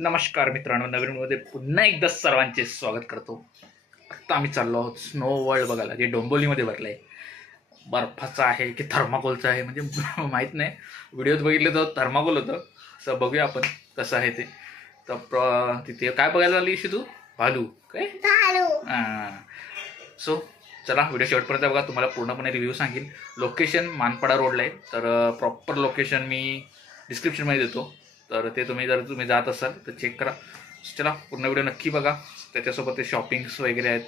नमस्कार मित्रांनो, नवीन मध्ये पुन्हा एकदा सर्वांचे स्वागत करतो। आता आम्ही चाललो आहोत स्नो वर्ल्ड बघायला, जे डोंबिवलीमध्ये भरलंय। बर्फाचा आहे की थर्माकोलचा आहे म्हणजे माहित नाही, व्हिडिओत बघितलं तर थर्माकोल होतं। असं बघूया आपण कसं आहे ते। तर तिथे काय बघायला आली तू? भालू काय? सो चला व्हिडिओ शेवटपर्यंत बघा, तुम्हाला पूर्णपणे रिव्ह्यू सांगेन। लोकेशन मानपाडा रोडला आहे, तर प्रॉपर लोकेशन मी डिस्क्रिप्शनमध्ये देतो, तर ते जर तुम्ही जात असाल तर चेक करा। चला पूर्ण व्हिडिओ नक्की बघा। त्याच्यासोबत ते शॉपिंग्स वगैरे आहेत,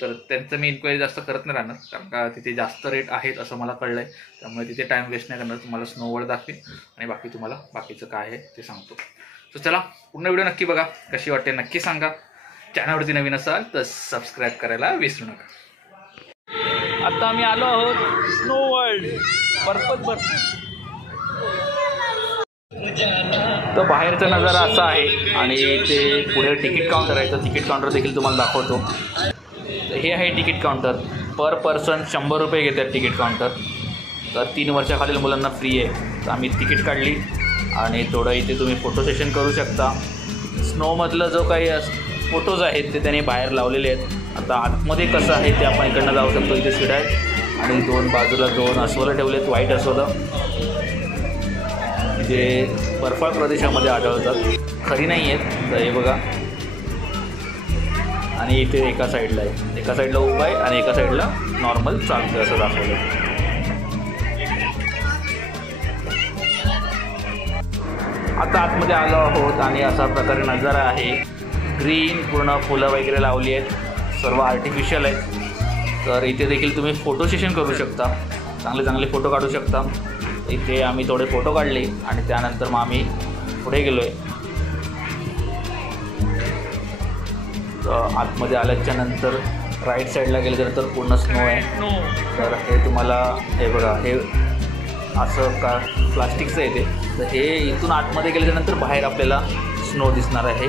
तर त्यांचं मी इन्क्वायरी जास्त करत नाही राहणार, कारण का तिथे जास्त रेट आहेत असं मला कळलं आहे। त्यामुळे तिथे टाईम वेस्ट नाही करणार, तुम्हाला स्नो वर्ल्ड दाखवेन आणि बाकी तुम्हाला बाकीचं काय आहे ते सांगतो। सो चला पूर्ण व्हिडिओ नक्की बघा, कशी वाटते नक्की सांगा। चॅनलवरती नवीन असाल तर सबस्क्राईब करायला विसरू नका। आता आम्ही आलो आहोत स्नो वर्ल्ड, बर्फ। तर बाहेरचा नजारा असा आहे आणि ते पुढे तिकीट काउंटर आहे, तर तिकीट काउंटर देखील तुम्हाला दाखवतो। हे आहे तिकीट काउंटर, पर पर्सन 100 रुपये घेतात तिकीट काउंटर। तर 3 वर्षाखालील मुलांना फ्री आहे। तर आम्ही तिकीट काढली आणि थोडं इथे तुम्ही फोटो सेशन करू शकता। स्नोमधलं जो काही फोटोज आहेत ते त्यांनी बाहेर लावलेले आहेत। आता आतमध्ये कसं आहे ते आपण इकडनं जाऊ शकतो। इथे सीट आहेत आणि बाजूला 2 अस्वलं ठेवलेत, व्हाईट अस्वलं, जे बर्फाळ प्रदेशामध्ये आढळतात, खरी नाही आहेत। तर हे बघा, आणि इथे एका साईडला उभा आहे आणि एका साईडला नॉर्मल चालतं असं दाखवलं। आता आतमध्ये आलो आहोत आणि अशा प्रकारे नजारा आहे। ग्रीन पूर्ण फुलं वगैरे लावली आहेत, सर्व आर्टिफिशियल आहेत। तर इथे देखील तुम्ही फोटो सेशन करू शकता, चांगले फोटो काढू शकता। इथे आम्ही थोडे फोटो काढले आणि त्यानंतर मग आम्ही पुढे गेलो आहे। तर आतमध्ये आल्याच्या नंतर राईट साईडला गेलं तर पूर्ण स्नो आहे। तर हे तुम्हाला हे बघा, हे असं का प्लास्टिकचं आहे ते। तर हे इथून आतमध्ये गेल्याच्यानंतर बाहेर आपल्याला स्नो दिसणार आहे।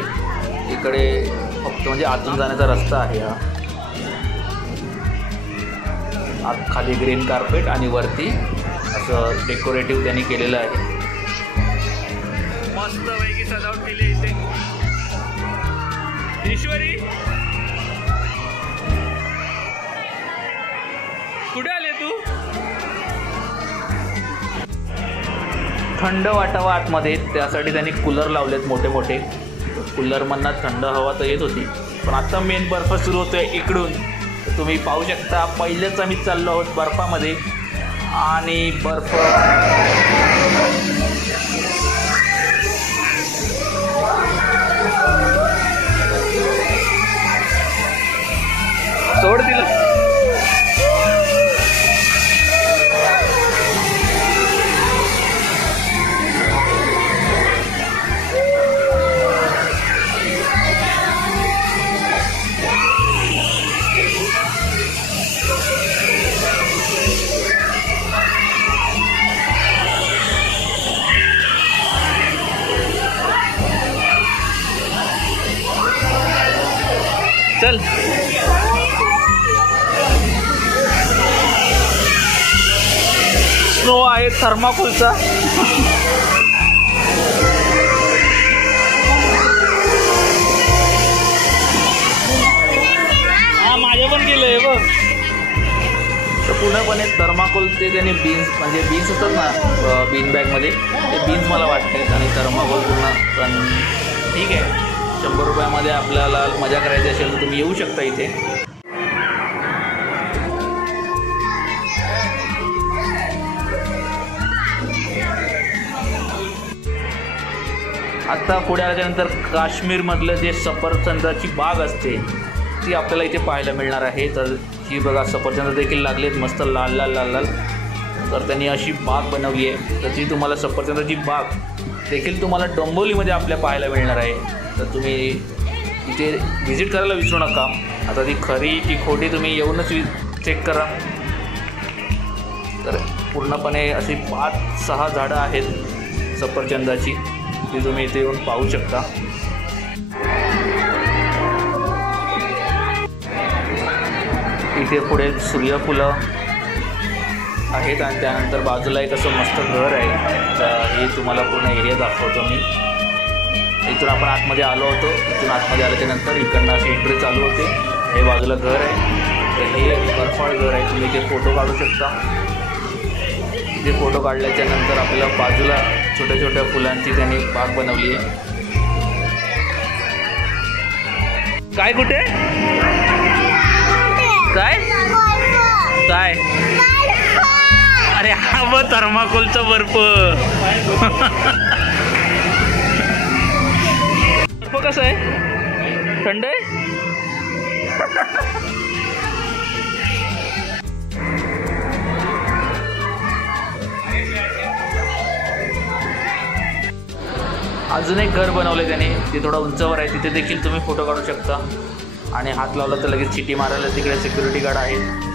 इकडे फक्त म्हणजे आतून जाण्याचा रस्ता आहे हा। आत खाली ग्रीन कार्पेट आणि वरती असं डेकोरेटिव्ह त्यांनी केलेलं आहे। मस्त पैकी सजावट केली इथे। ईश्वरी कुठे आले तू? थंड वाटावं आतमध्ये, त्यासाठी त्यांनी कूलर लावलेत मोठे। कूलरमधनं थंड हवा तर येत होती, पण आता मेन बर्फ सुरू होतोय इकडून। तुम्ही पाहू शकता, पहिलेच आम्ही चाललो आहोत बर्फामध्ये आणि बर्फ सोड दिलं। चल स्नो आहे थर्माकोलचा। हा माझ्या पण गेलंय बघ। तर पूर्णपणे थर्माकोल ते त्यांनी बीन्स असतात ना बीन बॅगमध्ये, ते बीन्स मला वाटते आणि थर्माकोल पूर्ण। पण ठीक आहे, 100 रुपयामध्ये आपल्याला मजा करायची असेल तर तुम्ही येऊ शकता इथे। आता पुढे आल्याच्यानंतर काश्मीरमधलं जे सफरचंदाची बाग असते ती आपल्याला इथे पाहायला मिळणार आहे। तर ही बघा, सफरचंद देखील लागलेत मस्त लाल। तर त्यांनी अशी बाग बनवली आहे। तर ती तुम्हाला सफरचंदाची बाग देखील तुम्हाला डोंबिवलीमध्ये आपल्या पाहायला मिळणार आहे। तर तुम्ही इथे व्हिजिट करायला विसरू नका। आता ती खरी ती खोटी तुम्ही येऊनच चेक करा। तर पूर्णपणे अशी 5-6 झाडं आहेत सफरचंदाची, ती तुम्ही इथे येऊन पाहू शकता। इथे पुढे सूर्यफुलं आहेत आणि त्यानंतर बाजूला एक असं मस्त घर आहे। तर हे तुम्हाला पूर्ण एरिया दाखवतो मी। इथून आपण आतमध्ये आलो होतो. इथून आतमध्ये आल्याच्यानंतर इकडनं अशी एंट्री चालू होते. हे बाजूला घर आहे. तर हे बर्फाळ घर आहे. तुम्ही इथे फोटो काढू शकता. इथे फोटो काढल्याच्यानंतर आपल्याला बाजूला छोट्या छोट्या फुलांची त्यांनी बाग बनवली आहे. काय कुठे काय काय अरे हा ब थर्माकोलचा बर्फ. बर्फ कसं आहे? थंड आहे. अजून एक घर बनवलं त्याने, ते थोडं उंचावर आहे. तिथे देखील तुम्ही फोटो काढू शकता. आणि हात लावला तर लगेच चिठी मारायला तिकडे सिक्युरिटी गार्ड आहेत.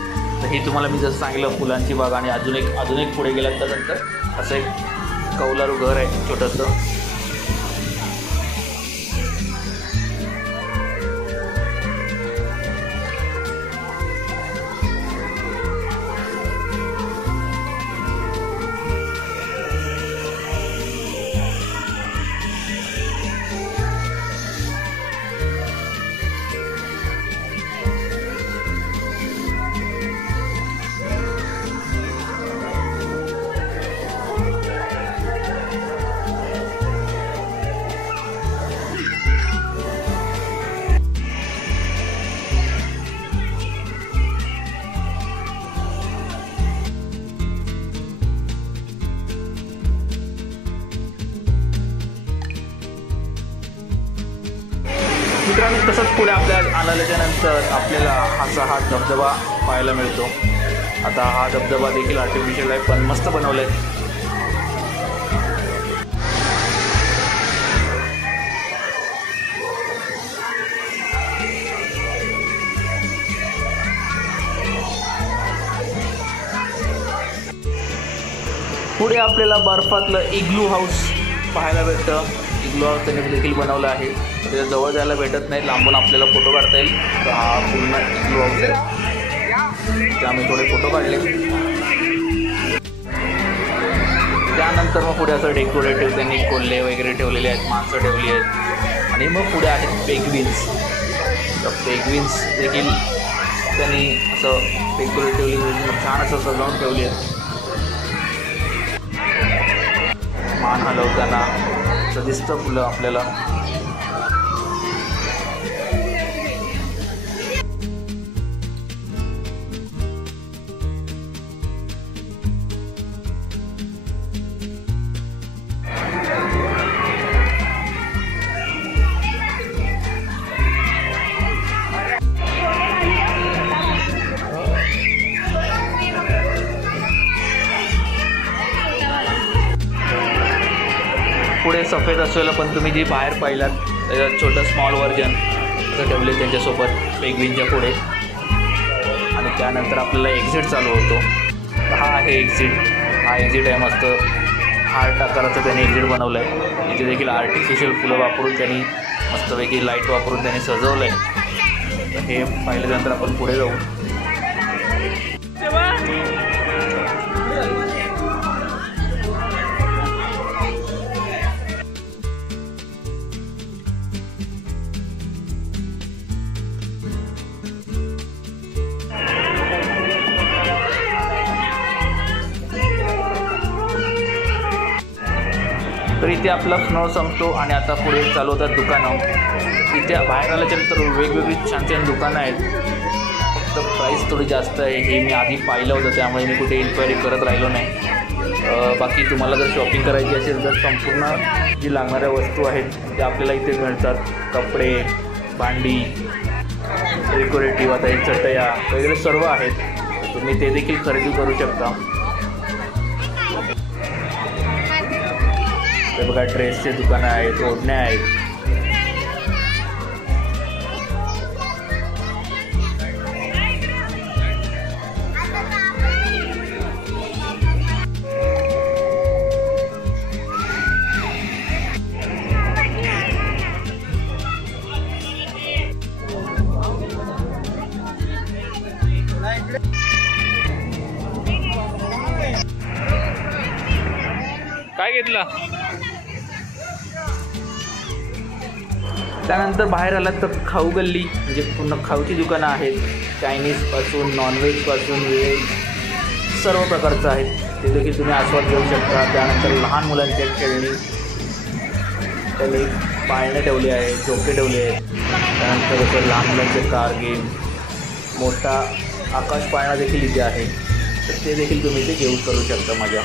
तर ही तुम्हाला मी जसं सांगितलं फुलांची बाग. आणि अजून एक पुढे गेलात तर नंतर असं एक कौलारू घर आहे छोटंसं. मित्रांनो तसंच पुढे आपल्याला आल्याच्यानंतर आपल्याला हा धबधबा पाहायला मिळतो. आता हा धबधबा देखील आर्टिफिशियल आहे पण मस्त बनवलं आहे. पुढे आपल्याला बर्फातलं इग्लू हाऊस पाहायला भेटतं. इग्लू हाऊस त्यांनी देखील बनवलं आहे. त्याच्या जवळ जायला भेटत नाही, लांबून आपल्याला फोटो काढता येईल. तर हा पूर्ण इग्लू हाऊस आहे. ते आम्ही थोडे फोटो काढले. त्यानंतर मग पुढे असं डेकोरेटिव्ह त्यांनी कोल्हे वगैरे ठेवलेले आहेत, माणसं ठेवली आहेत. आणि मग पुढे आहेत पेंग्विन्स. तर पेंग्विन्स देखील त्यांनी असं डेकोरेटिव्हली छान असं सजावून ठेवली आहेत. मान हलवताना असं दिसतं फुलं आपल्याला. पुढे सफेद असलेलं पण तुम्ही जी बाहेर पाहिलात त्याचं छोटं स्मॉल व्हर्जन असं ठेवले त्यांच्यासोबत पेंग्विनच्या पुढे. आणि त्यानंतर आपल्याला एक्झिट चालू होतो. हा आहे एक्झिट. हा एक्झिट आहे मस्त हार्ट आकाराचं त्यांनी एक्झिट बनवलं आहे. इथे देखील आर्टिफिशियल फुलं वापरून त्यांनी मस्तपैकी लाईट वापरून त्यांनी सजवलं आहे. तर हे पाहिल्यानंतर आपण पुढे जाऊ. तर इथे आपला स्नो संपतो आणि आता पुढे चालू होतात दुकानं. इथे बाहेर आल्याच्यानंतर वेगवेगळी छान छान दुकानं आहेत. फक्त प्राईस थोडी जास्त आहे. हे मी आधी पाहिलं होतं त्यामुळे मी कुठे इन्क्वायरी करत राहिलो नाही. बाकी तुम्हाला जर शॉपिंग करायची असेल तर संपूर्ण जी लागणाऱ्या वस्तू आहेत त्या आपल्याला इथे मिळतात. कपडे, भांडी, डेकोरेटिव्ह, आता हे चटया वगैरे सर्व आहेत. तुम्ही ते देखील खरेदी करू शकता. ते बघा ड्रेसचे दुकानं आहेत, ओढण्या आहेत. काय घेतला? त्यानंतर बाहेर आलात तर खाऊ गल्ली, म्हणजे पूर्ण खाऊची दुकानं आहेत. चायनीजपासून नॉनव्हेजपासून व्हेज सर्व प्रकारचं आहे, ते देखील तुम्ही आस्वाद घेऊ शकता. त्यानंतर लहान मुलांची खेळणी, त्याला पाळणे ठेवले आहेत, झोके ठेवले आहेत. त्यानंतर जसं लहान मुलांचे कार गेम, मोठा आकाश पाळणा देखील इथे आहे, तर ते देखील तुम्ही इथे घेऊ करू शकता मजा.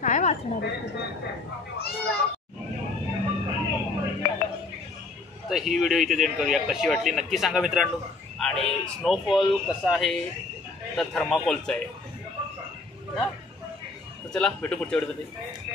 काय वाचणार तर ही व्हिडिओ इथे एंड करूया. कशी वाटली नक्की सांगा मित्रांनो. आणि स्नोफॉल कसा आहे तर थर्माकोलचा आहे ना. तर चला भेटू पुढच्या व्हिडिओमध्ये.